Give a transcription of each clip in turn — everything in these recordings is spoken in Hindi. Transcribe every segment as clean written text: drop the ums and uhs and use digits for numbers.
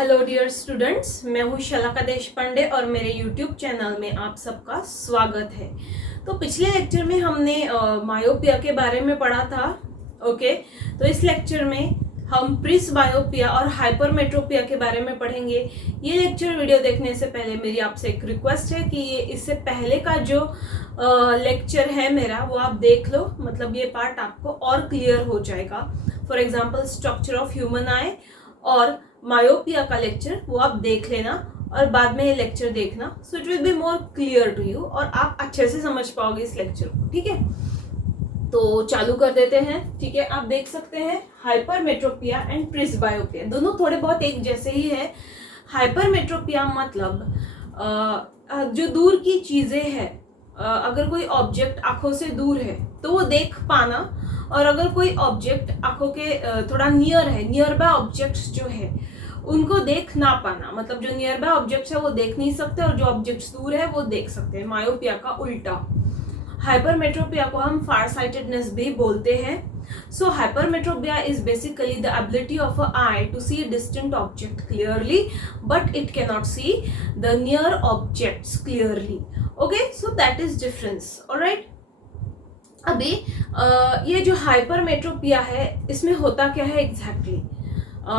हेलो डियर स्टूडेंट्स, मैं हूँ शलाका देशपांडे और मेरे यूट्यूब चैनल में आप सबका स्वागत है। तो पिछले लेक्चर में हमने मायोपिया के बारे में पढ़ा था। ओके, तो इस लेक्चर में हम प्रिस्बायोपिया और हाइपरमेट्रोपिया के बारे में पढ़ेंगे। ये लेक्चर वीडियो देखने से पहले मेरी आपसे एक रिक्वेस्ट है कि ये इससे पहले का जो लेक्चर है मेरा वो आप देख लो, मतलब ये पार्ट आपको और क्लियर हो जाएगा। For example structure of human आई और मायोपिया का लेक्चर वो आप देख लेना और बाद में ये लेक्चर देखना, so it will be more clear to you और आप अच्छे से समझ पाओगे इस लेक्चर को। ठीक है, तो चालू कर देते हैं। ठीक है, आप देख सकते हैं हाइपरमेट्रोपिया एंड प्रिस्बायोपिया दोनों थोड़े बहुत एक जैसे ही है। हाइपरमेट्रोपिया मतलब जो दूर की चीजें हैं, अगर कोई ऑब्जेक्ट आंखों से दूर है तो वो देख पाना, और अगर कोई ऑब्जेक्ट आंखों के थोड़ा नियर है, नियर बाय ऑब्जेक्ट्स जो है उनको देख ना पाना, मतलब जो नियर बाय ऑब्जेक्ट्स है वो देख नहीं सकते और जो ऑब्जेक्ट्स दूर है वो देख सकते हैं। मायोपिया का उल्टा। हाइपरमेट्रोपिया को हम फार साइटेडनेस भी बोलते हैं। So hypermetropia is basically the ability of a eye to see distant object clearly but it can not see the near objects clearly. Okay, so that is difference. Alright, अभी ये जो हाइपरमेट्रोपिया है इसमें होता क्या है एग्जैक्टली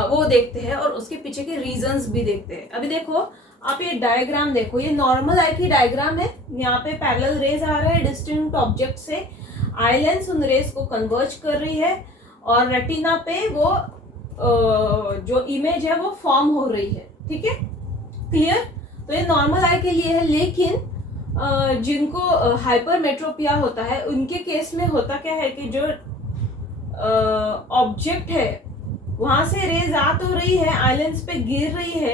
वो देखते हैं और उसके पीछे के रीजंस भी देखते हैं। अभी देखो, आप ये डायग्राम देखो, ये नॉर्मल आई की डायग्राम है। यहाँ पे पैरेलल रेज आ रहा है डिस्टिंक्ट ऑब्जेक्ट से, आई लेंस उन रेज को कन्वर्ज कर रही है और रेटिना पे वो जो इमेज है वो फॉर्म हो रही है। ठीक है, क्लियर? तो ये नॉर्मल आई के लिए है, लेकिन जिनको हाइपरमेट्रोपिया होता है उनके केस में होता क्या है कि जो ऑब्जेक्ट है वहां से रेज आ तो रही है, आइलेंस पे गिर रही है,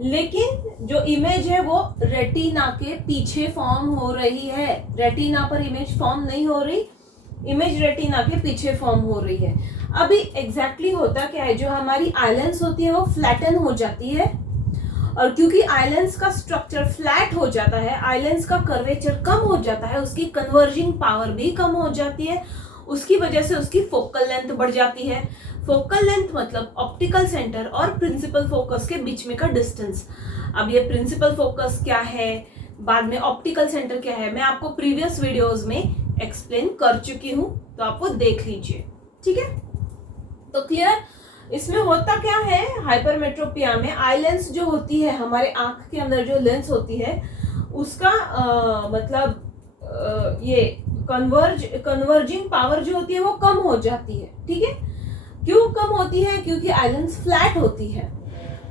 लेकिन जो इमेज है वो रेटिना के पीछे फॉर्म हो रही है। रेटिना पर इमेज फॉर्म नहीं हो रही, इमेज रेटिना के पीछे फॉर्म हो रही है। अभी एग्जैक्टली होता क्या है, जो हमारी आइलेंस होती है वो फ्लैटन हो जाती है, और क्योंकि आइलेंस का स्ट्रक्चर फ्लैट हो जाता है, आइलेंस का कर्वेचर कम हो जाता है, उसकी कन्वर्जिंग पावर भी कम हो जाती है, उसकी वजह से उसकी फोकल लेंथ बढ़ जाती है। फोकल लेंथ मतलब ऑप्टिकल सेंटर और प्रिंसिपल फोकस के बीच में का डिस्टेंस। अब ये प्रिंसिपल फोकस क्या है, बाद में ऑप्टिकल सेंटर क्या है, मैं आपको प्रीवियस वीडियोस में एक्सप्लेन कर चुकी हूं, तो आप वो देख लीजिए। ठीक है, तो क्लियर? इसमें होता क्या है हाइपरमेट्रोपिया में, आई लेंस जो होती है, हमारे आंख के अंदर जो लेंस होती है उसका मतलब ये कन्वर्जिंग पावर जो होती है वो कम हो जाती है। ठीक है, क्यों कम होती है? क्योंकि आई लेंस फ्लैट होती है,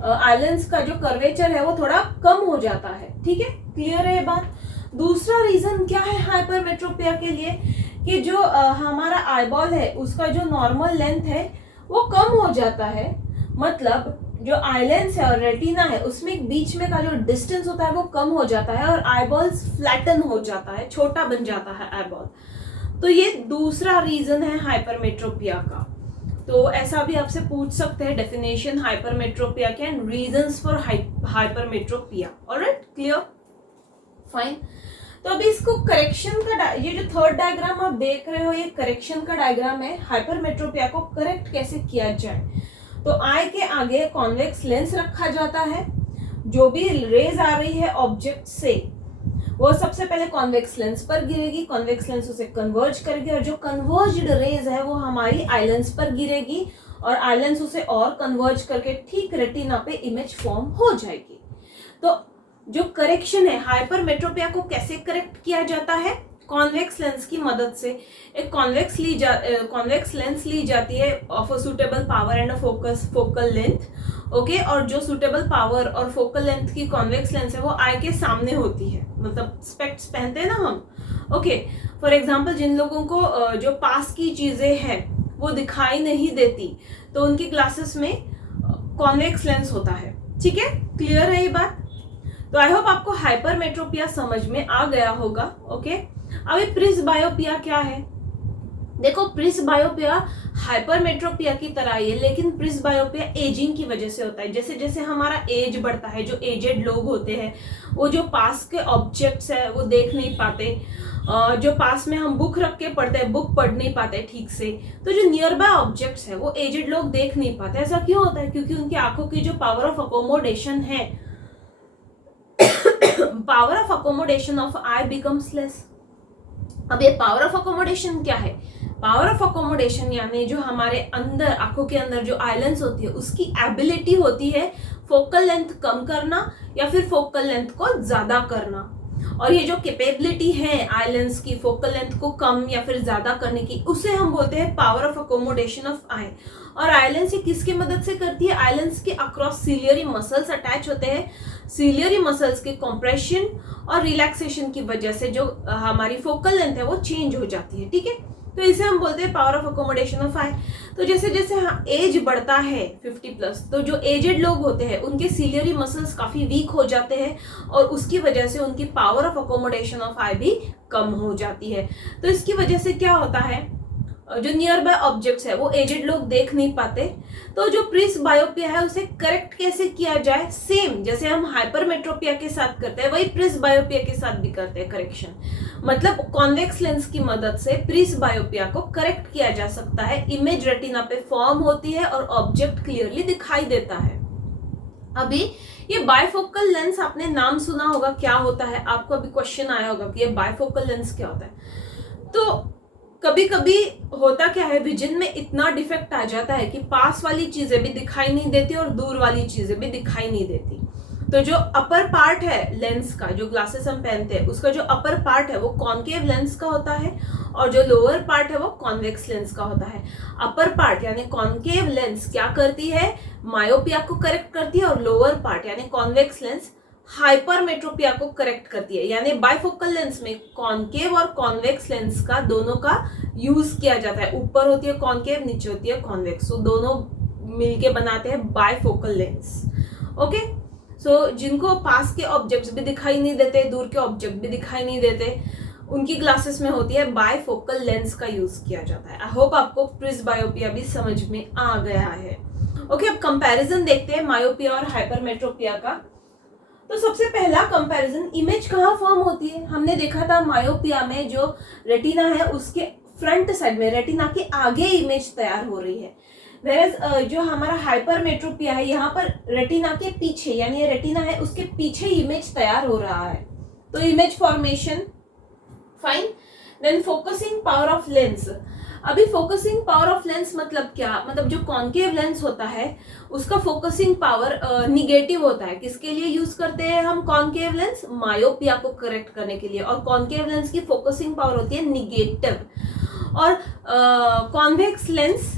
आई लेंस का जो कर्वेचर है वो थोड़ा कम हो जाता है। ठीक है, क्लियर है ये बात? दूसरा रीजन क्या है हाइपरमेट्रोपिया के लिए, कि जो हमारा आईबॉल है उसका जो नॉर्मल लेंथ है वो कम हो जाता है, मतलब जो आईलेंस है और रेटिना है उसमें बीच में का जो डिस्टेंस होता है वो कम हो जाता है और आईबॉल्स फ्लैटन हो जाता है, छोटा बन जाता है आईबॉल। तो ये दूसरा रीजन है हाइपरमेट्रोपिया का। तो ऐसा भी आपसे पूछ सकते हैं डेफिनेशन हाइपरमेट्रोपिया के and reasons for hypermetropia. Alright, clear, fine. तो अभी इसको करेक्शन का, ये जो थर्ड डायग्राम आप देख रहे हो ये करेक्शन का डायग्राम है। हाइपरमेट्रोपिया को करेक्ट कैसे किया जाए, तो आई के आगे कॉन्वेक्स लेंस रखा जाता है, जो भी रेज आ रही है ऑब्जेक्ट से वो सबसे पहले कॉन्वेक्स लेंस पर गिरेगी, कॉन्वेक्स लेंस उसे कन्वर्ज करेगी और जो कन्वर्ज्ड रेज है वो हमारी आई लेंस पर गिरेगी और आई लेंस उसे और कन्वर्ज करके ठीक रेटिना पे इमेज फॉर्म हो जाएगी। तो जो करेक्शन है हाइपरमेट्रोपिया को कैसे करेक्ट किया जाता है, कॉन्वेक्स लेंस की मदद से। एक कॉन्वेक्स लेंस ली जाती है of a suitable power and a focal length. Okay, और जो सुटेबल पावर और फोकल लेंथ की कॉन्वेक्स लेंस है वो आई के सामने होती है, मतलब स्पेक्ट्स पहनते हैं ना हम। ओके, फॉर एग्जांपल जिन लोगों को जो पास की चीजें हैं वो दिखाई नहीं देती तो उनकी ग्लासेस में कॉन्वेक्स लेंस होता है। ठीक है, क्लियर है ये बात? तो आई होप आपको हाइपरमेट्रोपिया समझ में आ गया होगा। ओके, अभी प्रिस्बायोपिया क्या है देखो प्रिस्बायोपिया हाइपरमेट्रोपिया की तरह ही है, लेकिन प्रिस्बायोपिया एजिंग की वजह से होता है। जैसे जैसे हमारा एज बढ़ता है, जो एजेड लोग होते हैं वो जो पास के ऑब्जेक्ट्स है वो देख नहीं पाते, जो पास में हम बुक रख के पढ़ते हैं बुक पढ़ नहीं पाते ठीक से, तो जो नियर बाय ऑब्जेक्ट्स है वो एजेड लोग देख नहीं पाते। ऐसा क्यों होता है? क्योंकि उनकी आंखों की जो पावर ऑफ अकोमोडेशन है, power of accommodation of I becomes less. अब ये पावर ऑफ अकोमोडेशन क्या है? पावर ऑफ अकोमोडेशन यानी जो हमारे अंदर आंखों के अंदर जो आइलेंस होती है उसकी एबिलिटी होती है फोकल लेंथ कम करना या फिर फोकल लेंथ को ज्यादा करना। और ये जो कैपेबिलिटी है आइलेंस की फोकल लेंथ को कम या फिर ज्यादा करने की, उसे हम बोलते हैं पावर ऑफ अकोमोडेशन ऑफ आई। और आइलेंस ये किसकी मदद से करती है? आइलेंस के अक्रॉस सीलियरी मसल्स अटैच होते हैं। सीलियरी मसल्स के कंप्रेशन और रिलैक्सेशन की वजह से जो हमारी फोकल लेंथ है वो चेंज हो जाती है। ठीक है, तो इसे हम बोलते हैं पावर ऑफ अकोमोडेशन ऑफ आई। तो जैसे जैसे एज बढ़ता है 50+, तो जो एजेड लोग होते हैं उनके सीलियरी मसल्स काफी वीक हो जाते हैं और उसकी वजह से उनकी पावर ऑफ अकोमोडेशन ऑफ आई भी कम हो जाती है। तो इसकी वजह से क्या होता है, जो नियर बाय ऑब्जेक्ट्स है वो एजेड लोग देख नहीं पाते। तो जो प्रिस्बायोपिया है उसे करेक्ट कैसे किया जाए? सेम जैसे हम हाइपरमेट्रोपिया के साथ करते हैं वही प्रिस्बायोपिया के साथ भी करते हैं करेक्शन। मतलब कॉन्वेक्स लेंस की मदद से प्रिस्बायोपिया को करेक्ट किया जा सकता है। इमेज रेटिना पे फॉर्म होती है और ऑब्जेक्ट क्लियरली दिखाई देता है। अभी ये बायफोकल लेंस आपने नाम सुना होगा, क्या होता है? आपको अभी क्वेश्चन आया होगा कि ये बायफोकल लेंस क्या होता है। तो कभी कभी होता क्या है, विजन में इतना डिफेक्ट आ जाता है कि पास वाली चीजें भी दिखाई नहीं देती और दूर वाली चीजें भी दिखाई नहीं देती। तो जो अपर पार्ट है लेंस का, जो ग्लासेस हम पहनते हैं उसका जो अपर पार्ट है वो कॉनकेव लेंस का होता है और जो लोअर पार्ट है वो कॉन्वेक्स लेंस का होता है। अपर पार्ट यानी कॉनकेव लेंस क्या करती है? मायोपिया को करेक्ट करती है। और लोअर पार्ट यानी कॉन्वेक्स लेंस हाइपरमेट्रोपिया को करेक्ट करती है। यानी बाइफोकल लेंस में कॉनकेव और कॉन्वेक्स लेंस का दोनों का यूज किया जाता है। ऊपर होती है कॉनकेव, नीचे होती है कॉन्वेक्स, तो दोनों मिलके बनाते हैं बाइफोकल लेंस। ओके, सो जिनको पास के ऑब्जेक्ट्स भी दिखाई नहीं देते, दूर के ऑब्जेक्ट भी दिखाई नहीं देते, उनकी ग्लासेस में होती है बाइफोकल लेंस का यूज किया जाता है। आई होप आपको प्रिस्बायोपिया भी समझ में आ गया है। ओके, अब कंपैरिजन देखते हैं मायोपिया और हाइपरमेट्रोपिया का। तो सबसे पहला कंपैरिजन, इमेज कहाँ फॉर्म होती है? हमने देखा था मायोपिया में जो रेटिना है उसके फ्रंट साइड में, रेटिना के आगे इमेज तैयार हो रही है। वेरएज जो हमारा हाइपरमेट्रोपिया है यहाँ पर रेटिना के पीछे, यानी रेटिना है उसके पीछे इमेज तैयार हो रहा है। तो image formation fine. Then focusing power of lens. अभी फोकसिंग पावर ऑफ लेंस मतलब क्या? मतलब जो कॉनकेव लेंस होता है उसका फोकसिंग पावर निगेटिव होता है। किसके लिए यूज करते हैं हम कॉनकेव लेंस? मायोपिया को करेक्ट करने के लिए। और कॉनकेव लेंस की फोकसिंग पावर होती है निगेटिव। और कॉन्वेक्स लेंस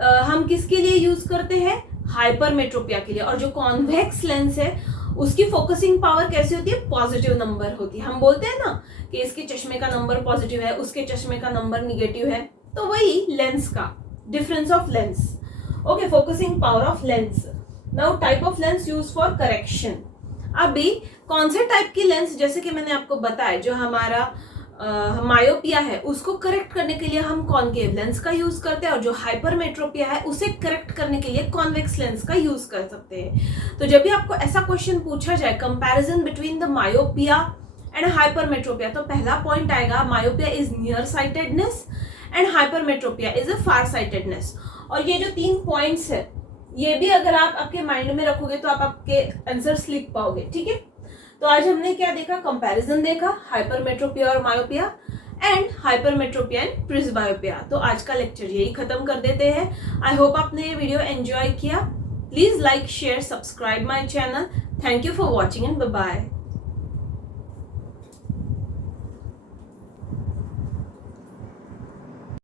हम किसके लिए यूज करते हैं? हाइपरमेट्रोपिया के लिए। और जो कॉन्वेक्स लेंस है उसकी फोकसिंग पावर कैसी होती है? पॉजिटिव नंबर होती है। हम बोलते हैं ना कि इसके चश्मे का नंबर पॉजिटिव है, उसके चश्मे का नंबर निगेटिव है। तो वही लेंस का difference of lens. Okay, focusing power of lens. Now type of lens use for correction. अभी कौन से टाइप की लेंस, जैसे कि मैंने आपको बताया, जो हमारा मायोपिया है उसको करेक्ट करने के लिए हम कॉनकेव लेंस का यूज करते हैं और जो हाइपरमेट्रोपिया है उसे करेक्ट करने के लिए कॉन्वेक्स लेंस का यूज कर सकते हैं। तो जब भी आपको ऐसा क्वेश्चन पूछा जाए comparison between the myopia and hypermetropia, तो पहला पॉइंट आएगा myopia is near sightedness and hypermetropia is a far sightedness. और ये जो 3 पॉइंट्स है ये भी अगर आप आपके माइंड में रखोगे तो आप आपके आंसर्स लिख पाओगे। ठीक है, तो आज हमने क्या देखा? कंपैरिजन देखा, हाइपरमेट्रोपिया और मायोपिया एंड हाइपरमेट्रोपिया एंड प्रिस्बायोपिया। तो आज का लेक्चर यही खत्म कर देते हैं। आई होप आपने ये वीडियो एंजॉय किया। Please like, share, subscribe my channel. Thank you for watching and bye bye.